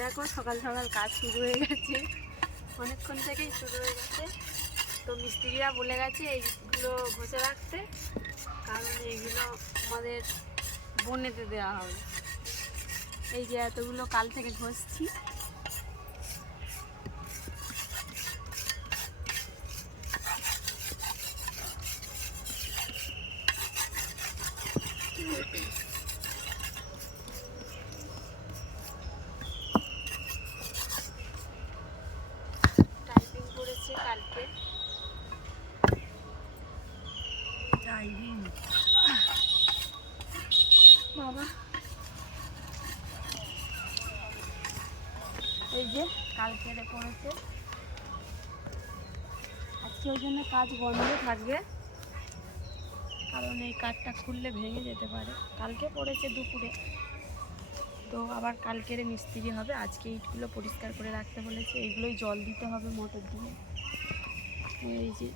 দেখো, সকাল সকাল কাজ শুরু হয়ে গেছে। অনেকক্ষণ থেকেই শুরু হয়ে গেছে। তো মিস্ত্রিরা বলে গেছে এইগুলো ঘষে রাখতে, কারণ এইগুলো আমাদের বনেতে দেওয়া হবে। এই যে এতগুলো কাল থেকে ঘষছি। টাইপিং কালকে। বাবা। এই যে কালকে পড়েছে আজকে ওই জন্য কাজ বন্ধ থাকবে। কারণ এই কাঠটা খুললে ভেঙে যেতে পারে। কালকে পড়েছে দুপুরে। তো আবার কালকের মিস্ত্রি হবে, আজকে ইটগুলো পরিষ্কার করে রাখতে বলেছে, এইগুলোই জল দিতে হবে মোটর দিয়ে এই যে।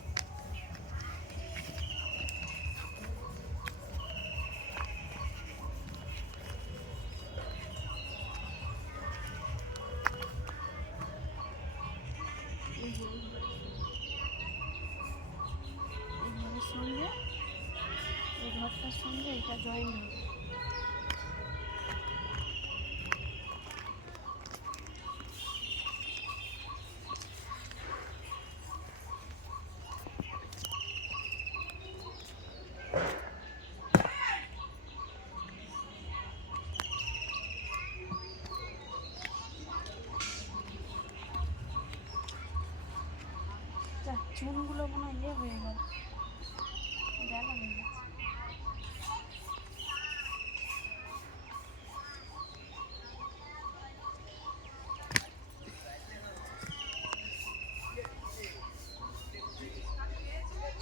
সঙ্গে, এই ঘরটার সঙ্গে এটা জয়েন্ট হবে। চুনগুলো মনে ইয়ে হয়ে গেল। গেল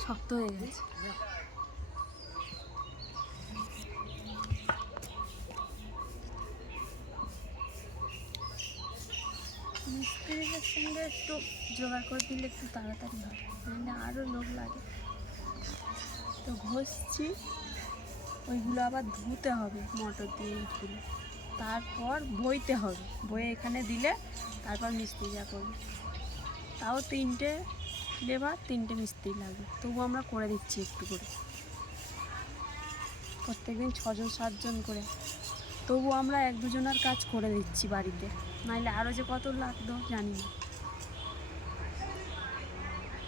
শক্ত হয়ে গেছে। মিস্ত্রিদের সঙ্গে একটু জোগাড় করে দিলে একটু তাড়াতাড়ি হয়, নাহলে আরও লোক লাগে। তো ঘষছি, ওইগুলো আবার ধুতে হবে মোটর দিয়ে ইটগুলো তারপর বইতে হবে। বয়ে এখানে দিলে তারপর মিস্ত্রি যা করবে। তাও তিনটে লেবার, তিনটে মিস্ত্রি লাগবে। তবু আমরা করে দিচ্ছি একটু করে। প্রত্যেকদিন ছজন, সাতজন করে। তবু আমরা এক দুজনের কাজ করে দিচ্ছি বাড়িতে। নাইলে আরও যে কত লাগতো জানি না।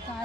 তাই